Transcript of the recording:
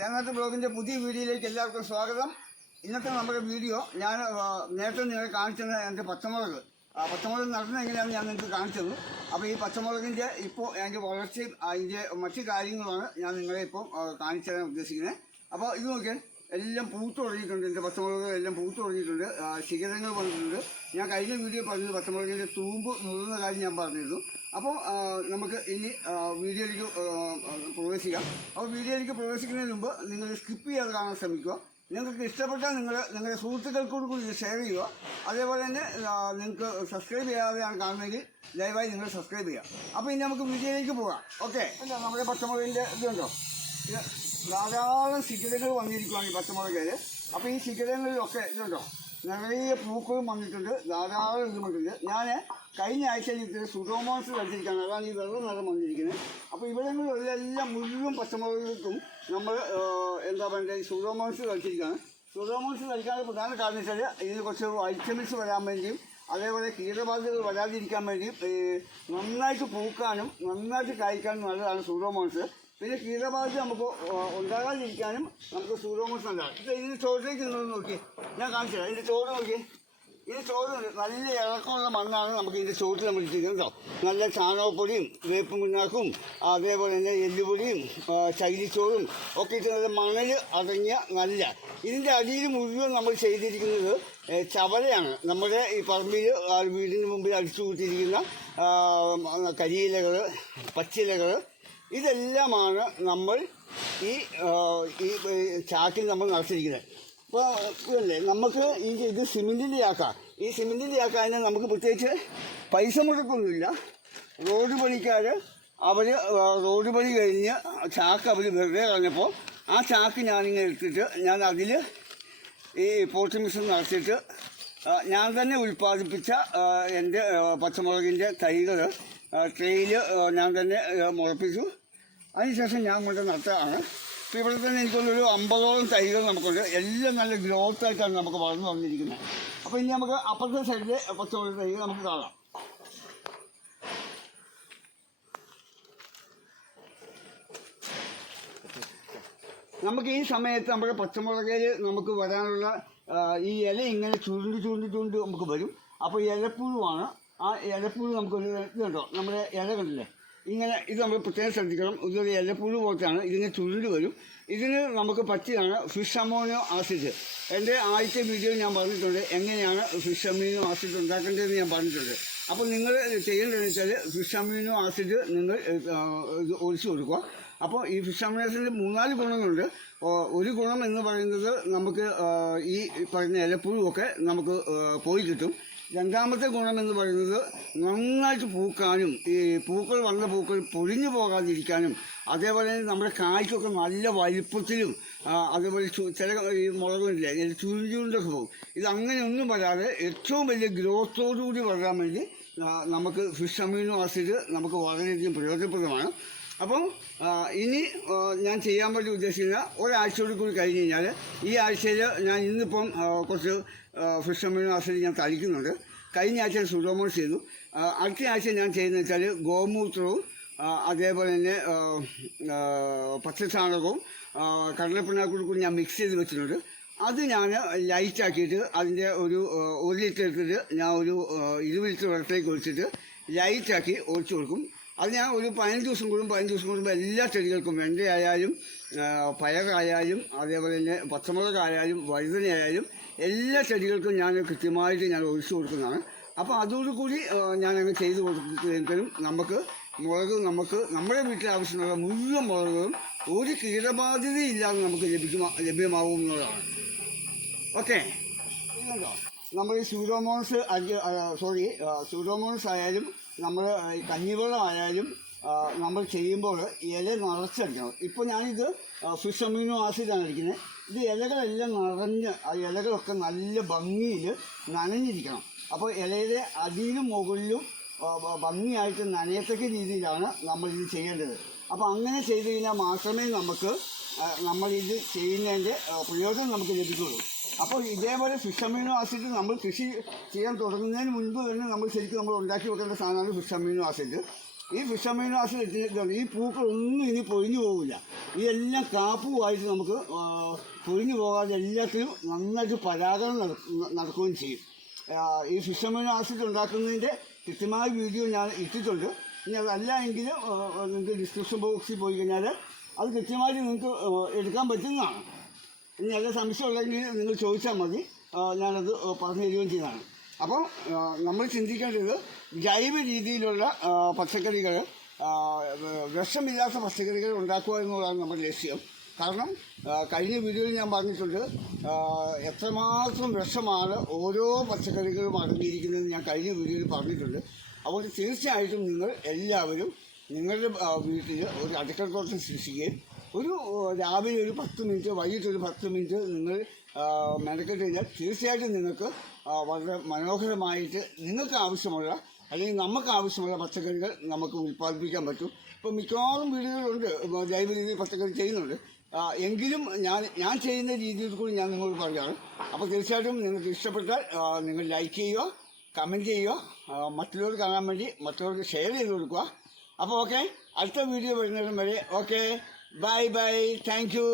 തേങ്ങാട്ട് ബ്ലോഗിൻ്റെ പുതിയ വീഡിയോയിലേക്ക് എല്ലാവർക്കും സ്വാഗതം. ഇന്നത്തെ നമ്മുടെ വീഡിയോ ഞാൻ നേരത്തെ നിങ്ങളെ കാണിച്ചത് എൻ്റെ പച്ചമുളക് നടന്നത് എങ്ങനെയാണ് ഞാൻ നിങ്ങൾക്ക് കാണിച്ചത്. അപ്പോൾ ഈ പച്ചമുളകിൻ്റെ ഇപ്പോൾ അതിൻ്റെ വളർച്ചയും അതിൻ്റെ മറ്റു കാര്യങ്ങളുമാണ് ഞാൻ നിങ്ങളെ ഇപ്പോൾ കാണിച്ചു തരാൻ ഉദ്ദേശിക്കുന്നത്. അപ്പോൾ ഇത് നോക്കിയാൽ എല്ലാം പൂത്ത് തുടങ്ങിയിട്ടുണ്ട്. എൻ്റെ പച്ചമുളക് എല്ലാം പൂത്ത് തുടങ്ങിയിട്ടുണ്ട്, ശിഖരങ്ങൾ വന്നിട്ടുണ്ട്. ഞാൻ കഴിഞ്ഞ വീഡിയോ പറഞ്ഞത് പച്ചമുളകിൻ്റെ തൂമ്പ് നുറുന്ന കാര്യം ഞാൻ പറഞ്ഞിരുന്നു. അപ്പോൾ നമുക്ക് ഇനി വീഡിയോയിലേക്ക് പ്രവേശിക്കാം. അപ്പോൾ വീഡിയോയിലേക്ക് പ്രവേശിക്കുന്നതിന് മുമ്പ് നിങ്ങൾ സ്കിപ്പ് ചെയ്യാതെ കാണാൻ ശ്രമിക്കുക. നിങ്ങൾക്ക് ഇഷ്ടപ്പെട്ടാൽ നിങ്ങളുടെ സുഹൃത്തുക്കൾക്കൂടി കൂടി ഷെയർ ചെയ്യുക. അതേപോലെ തന്നെ നിങ്ങൾക്ക് സബ്സ്ക്രൈബ് ചെയ്യാതെയാണ് കാണുന്നതെങ്കിൽ ദയവായി നിങ്ങൾ സബ്സ്ക്രൈബ് ചെയ്യുക. അപ്പോൾ ഇനി നമുക്ക് വീഡിയോയിലേക്ക് പോകാം. ഓക്കെ, നമ്മുടെ പച്ചമുളകിൻ്റെ ഇതുണ്ടോ, ധാരാളം ശിഖരങ്ങൾ വന്നിരിക്കുകയാണ് ഈ പച്ചമുളകിൽ. അപ്പോൾ ഈ ശിഖരങ്ങളിലൊക്കെ ഇതുണ്ടോ നിറയെ പൂക്കളും വന്നിട്ടുണ്ട്, ധാരാളം ഇതും വന്നിട്ടുണ്ട്. ഞാൻ കഴിഞ്ഞ ആഴ്ചയിൽ ഇത്തിരി സുഡോമോൺസ് കളിച്ചിരിക്കുകയാണ്, അതാണ് ഈ വെള്ളം നിറം വന്നിരിക്കുന്നത്. അപ്പോൾ ഇവിടെയെല്ലാം മുഴുവൻ പച്ചമുളകുകൾക്കും നമ്മൾ എന്താ പറയുക ഈ സുഡോമോൺസ് കളിച്ചിരിക്കുകയാണ്. സുഡോമോൺസ് കളിക്കാനുള്ള പ്രധാന കാരണം വെച്ചാൽ ഇതിന് കുറച്ച് വൈറ്റമിൻസ് വരാൻ വേണ്ടിയും അതേപോലെ കീടബാധകൾ വരാതിരിക്കാൻ വേണ്ടിയും നന്നായിട്ട് പൂക്കാനും നന്നായിട്ട് കായ്ക്കാനും നല്ലതാണ് സൂഡോമോൺസ്. പിന്നെ കീടബാധ നമുക്ക് ഉണ്ടാകാതിരിക്കാനും നമുക്ക് സൂഡോമോൺസ് നല്ലതാണ്. ഇത് ഇതിന് ചോട്ടിലേക്ക് നിങ്ങൾ നോക്കി ഞാൻ കാണിച്ചു തരാം. ഇതിൻ്റെ ചോട് നോക്കി, ഇത് ചോട് നല്ല ഇളക്കമുള്ള മണ്ണാണ് നമുക്ക് ഇതിൻ്റെ ചോട്ടിൽ നമ്മൾ ഇട്ടിരിക്കുന്നത് കേട്ടോ. നല്ല ചാണകപ്പൊടിയും വേപ്പും പിണ്ണാക്കും അതേപോലെ തന്നെ എല്ലുപൊടിയും ചകിരിച്ചോറും ഒക്കെ ഇട്ട് നല്ല മണൽ അടങ്ങിയ നല്ല. ഇതിൻ്റെ അടിയിൽ മുഴുവൻ നമ്മൾ ചെയ്തിരിക്കുന്നത് ചവലയാണ്. നമ്മുടെ ഈ പറമ്പിൽ വീടിന് മുമ്പിൽ അടിച്ചു കൂട്ടിയിരിക്കുന്ന കരിയിലകൾ, പച്ചിലകൾ, ഇതെല്ലാമാണ് നമ്മൾ ഈ ചാക്കിൽ നമ്മൾ നിറച്ചിരിക്കുന്നത്. അപ്പോൾ ഇതല്ലേ നമുക്ക് ഇത് സിമെൻറ്റിൻ്റെ ആക്കാം. ഈ സിമെൻറ്റിൻ്റെ ആക്കാൻ നമുക്ക് പ്രത്യേകിച്ച് പൈസ മുടക്കൊന്നുമില്ല. റോഡ് പണിക്കാർ അവർ റോഡ് പണി കഴിഞ്ഞ് ചാക്ക് അവർ വെറുതെ കളഞ്ഞപ്പോൾ ആ ചാക്ക് ഞാനിങ്ങനെ എടുത്തിട്ട് ഞാൻ അതിൽ ഈ പോസ്റ്റ് മിക്സ് നിറച്ചിട്ട് ഞാൻ തന്നെ ഉൽപ്പാദിപ്പിച്ച എൻ്റെ പച്ചമുളകിൻ്റെ തൈകൾ ട്രെയിൽ ഞാൻ തന്നെ മുളപ്പിച്ചു. അതിനുശേഷം ഞാൻ കൊണ്ട് നട്ടതാണ്. ഇപ്പോൾ ഇവിടെ തന്നെ എനിക്കൊരു 50ഓളം തൈകൾ നമുക്കുണ്ട്. എല്ലാം നല്ല ഗ്രോത്ത് ആയിട്ടാണ് നമുക്ക് വളർന്നു വന്നിരിക്കുന്നത്. അപ്പോൾ ഇനി നമുക്ക് അപ്പുറത്തെ സൈഡിലെ പച്ചമുളക് തൈകൾ നമുക്ക് കാണാം. നമുക്ക് ഈ സമയത്ത് നമ്മുടെ പച്ചമുളകിൽ നമുക്ക് വരാനുള്ള ഈ ഇല ഇങ്ങനെ ചുരുണ്ട് നമുക്ക് വരും. അപ്പോൾ ഇലപ്പുഴുവാണ്. ആ ഇലപ്പുഴു നമുക്കൊരു ഇതുണ്ടോ, നമ്മുടെ ഇല കണ്ടില്ലേ ഇങ്ങനെ, ഇത് നമ്മൾ പ്രത്യേകം ശ്രദ്ധിക്കണം. ഇതൊരു ഇലപ്പുഴു പോലത്താണ്, ഇതിങ്ങനെ ചുരുണ്ട് വരും. ഇതിന് നമുക്ക് പറ്റിയാണ് ഫിഷ് അമോനോ ആസിഡ്. എൻ്റെ ആദ്യത്തെ വീഡിയോയിൽ ഞാൻ പറഞ്ഞിട്ടുണ്ട് എങ്ങനെയാണ് ഫിഷ് അമീനോ ആസിഡ് ഉണ്ടാക്കേണ്ടതെന്ന് ഞാൻ പറഞ്ഞിട്ടുണ്ട്. അപ്പോൾ നിങ്ങൾ ചെയ്യേണ്ടതെന്ന് വെച്ചാൽ ഫിഷ് അമീനോ ആസിഡ് നിങ്ങൾ ഒഴിച്ചു കൊടുക്കുക. അപ്പോൾ ഈ ഫിഷ് അമീനോ ആസിഡിൻ്റെ 3-4 ഗുണങ്ങളുണ്ട്. ഒരു ഗുണം എന്ന് പറയുന്നത് നമുക്ക് ഈ പറയുന്ന ഇലപ്പുഴുവൊക്കെ നമുക്ക് പോയി കിട്ടും. രണ്ടാമത്തെ ഗുണം എന്ന് പറയുന്നത് നന്നായിട്ട് പൂക്കാനും ഈ വന്ന പൂക്കൾ പൊഴിഞ്ഞു പോകാതിരിക്കാനും അതേപോലെ നമ്മുടെ കായ്ക്കൊക്കെ നല്ല വലിപ്പത്തിലും അതേപോലെ ചില ഈ മുളകില്ലേ ചുരുണ്ടൊക്കെ പോകും. ഇത് അങ്ങനെയൊന്നും വരാതെ ഏറ്റവും വലിയ ഗ്രോത്തോടുകൂടി വളരാൻ വേണ്ടി നമുക്ക് ഫിഷ് അമീനോ ആസിഡ് നമുക്ക് വളരെയധികം പ്രയോജനപ്രദമാണ്. അപ്പം ഇനി ഞാൻ ചെയ്യാൻ വേണ്ടി ഉദ്ദേശിക്കുന്ന ഒരാഴ്ചയോട് കൂടി കഴിഞ്ഞ് കഴിഞ്ഞാൽ ഈ ആഴ്ചയിൽ ഞാൻ ഇന്നിപ്പം കുറച്ച് ഫിഷ് അമീനോ ആസിഡ് ഞാൻ തളിക്കുന്നുണ്ട്. കഴിഞ്ഞ ആഴ്ച സുഡോമോൺസ് ചെയ്തു. അടുത്ത ആഴ്ച ഞാൻ ചെയ്യുന്നത് വെച്ചാൽ ഗോമൂത്രവും അതേപോലെ തന്നെ പച്ചച്ചാണകവും കടലപ്പിണ്ണാക്കൂടി കൂടി ഞാൻ മിക്സ് ചെയ്ത് വെച്ചിട്ടുണ്ട്. അത് ഞാൻ ലൈറ്റാക്കിയിട്ട് അതിൻ്റെ ഒരു 1 ലിറ്റർ എടുത്തിട്ട് ഞാൻ ഒരു 20 ലിറ്റർ വെള്ളത്തിലേക്ക് ഒഴിച്ചിട്ട് ലൈറ്റാക്കി ഒഴിച്ചു കൊടുക്കും. അത് ഞാൻ ഒരു 15 ദിവസം കൂടുമ്പോൾ എല്ലാ ചെടികൾക്കും വെണ്ടയായാലും പയറായാലും അതേപോലെ തന്നെ പച്ചമുളകായാലും വഴുതനയായാലും എല്ലാ ചെടികൾക്കും ഞാൻ കൃത്യമായിട്ട് ഞാൻ ഒഴിച്ചു കൊടുക്കുന്നതാണ്. അപ്പോൾ അതോടുകൂടി ഞാനങ്ങ് ചെയ്ത് കൊടുക്കുമ്പോഴും നമുക്ക് നമ്മുടെ വീട്ടിൽ ആവശ്യമുള്ള മുഴുവൻ മുളകുകളും ഒരു കീടബാധ്യതയില്ലാതെ നമുക്ക് ലഭ്യമാവുന്നതാണ്. ഓക്കെ, നമ്മൾ ഈ സൂഡോമോൺസ് ആയാലും നമ്മൾ കഞ്ഞിവെള്ളം ആയാലും നമ്മൾ ചെയ്യുമ്പോൾ ഇല നിറച്ചടിക്കണം. ഇപ്പോൾ ഞാനിത് ഫിഷ് അമീനോ ആസിഡാണ് അടിക്കുന്നത്. ഇത് ഇലകളെല്ലാം നിറഞ്ഞ് ആ ഇലകളൊക്കെ നല്ല ഭംഗിയിൽ നനഞ്ഞിരിക്കണം. അപ്പോൾ ഇലയുടെ അടിയിലും മുകളിലും ഭംഗിയായിട്ട് നനയത്തക്ക രീതിയിലാണ് നമ്മളിത് ചെയ്യേണ്ടത്. അപ്പോൾ അങ്ങനെ ചെയ്ത് കഴിഞ്ഞാൽ മാത്രമേ നമ്മളിത് ചെയ്യുന്നതിൻ്റെ പ്രയോജനം നമുക്ക് ലഭിക്കുള്ളൂ. അപ്പോൾ ഇതേപോലെ ഫിഷ് അമീനോ ആസിഡ് നമ്മൾ കൃഷി ചെയ്യാൻ തുടങ്ങുന്നതിന് മുൻപ് തന്നെ നമ്മൾ ശരിക്കും ഉണ്ടാക്കി വെക്കേണ്ട സാധനമാണ് ഫിഷ് അമീനോ ആസിഡ്. ഈ ഫിഷ് അമൈനോ ആസിഡ് ഇട്ടിട്ടുണ്ട്. ഈ പൂക്കളൊന്നും ഇനി പൊഴിഞ്ഞു പോകില്ല. ഇതെല്ലാം കാപ്പുമായിട്ട് നമുക്ക് പൊഴിഞ്ഞു പോകാതെ എല്ലാത്തിനും നന്നായിട്ട് പരാഗണം നടക്കുകയും ചെയ്യും. ഈ ഫിഷ് അമൈനോ ആസിഡ് ഉണ്ടാക്കുന്നതിൻ്റെ കൃത്യമായ വീഡിയോ ഞാൻ ഇട്ടിട്ടുണ്ട്. ഇനി അതല്ല എങ്കിൽ നിങ്ങൾക്ക് ഡിസ്ക്രിപ്ഷൻ ബോക്സിൽ പോയി കഴിഞ്ഞാൽ അത് കൃത്യമായിട്ട് നിങ്ങൾക്ക് എടുക്കാൻ പറ്റുന്നതാണ്. ഇനി നല്ല സംശയമുള്ളെങ്കിൽ നിങ്ങൾ ചോദിച്ചാൽ മതി, ഞാനത് പറഞ്ഞു തരികയും ചെയ്യുന്നതാണ്. അപ്പോൾ നമ്മൾ ചിന്തിക്കേണ്ടത് ജൈവ രീതിയിലുള്ള പച്ചക്കറികൾ, വിഷമില്ലാത്ത പച്ചക്കറികൾ ഉണ്ടാക്കുക എന്നുള്ളതാണ് നമ്മുടെ ലക്ഷ്യം. കാരണം കഴിഞ്ഞ വീഡിയോയിൽ ഞാൻ പറഞ്ഞിട്ടുണ്ട് എത്രമാത്രം വിഷമാണ് ഓരോ പച്ചക്കറികളും അടങ്ങിയിരിക്കുന്നതെന്ന് ഞാൻ കഴിഞ്ഞ വീഡിയോയിൽ പറഞ്ഞിട്ടുണ്ട്. അപ്പോൾ തീർച്ചയായിട്ടും നിങ്ങൾ എല്ലാവരും നിങ്ങളുടെ വീട്ടിൽ ഒരു അടുക്കളത്തോട്ടം സൃഷ്ടിക്കുകയും രാവിലെ ഒരു 10 മിനിറ്റ്, വൈകിട്ട് ഒരു 10 മിനിറ്റ് നിങ്ങൾ മെനക്കെട്ട് കഴിഞ്ഞാൽ തീർച്ചയായിട്ടും നിങ്ങൾക്ക് വളരെ മനോഹരമായിട്ട് നിങ്ങൾക്ക് ആവശ്യമുള്ള അല്ലെങ്കിൽ നമുക്ക് ആവശ്യമുള്ള പച്ചക്കറികൾ നമുക്ക് ഉൽപ്പാദിപ്പിക്കാൻ പറ്റും. ഇപ്പോൾ മിക്കവാറും വീടുകളുണ്ട് ജൈവ രീതിയിൽ പച്ചക്കറി ചെയ്യുന്നുണ്ട്. എങ്കിലും ഞാൻ ചെയ്യുന്ന രീതിയിൽ കൂടി ഞാൻ നിങ്ങളോട് പറയുകയാണ്. അപ്പോൾ തീർച്ചയായിട്ടും നിങ്ങൾക്ക് ഇഷ്ടപ്പെട്ടാൽ നിങ്ങൾ ലൈക്ക് ചെയ്യുക, കമൻറ്റ് ചെയ്യുക, മറ്റുള്ളവർക്ക് കാണാൻ വേണ്ടി മറ്റുള്ളവർക്ക് ഷെയർ ചെയ്ത് കൊടുക്കുക. അപ്പോൾ ഓക്കെ, അടുത്ത വീഡിയോ വരുന്നതിനും വരെ okay, bye bye, thank you.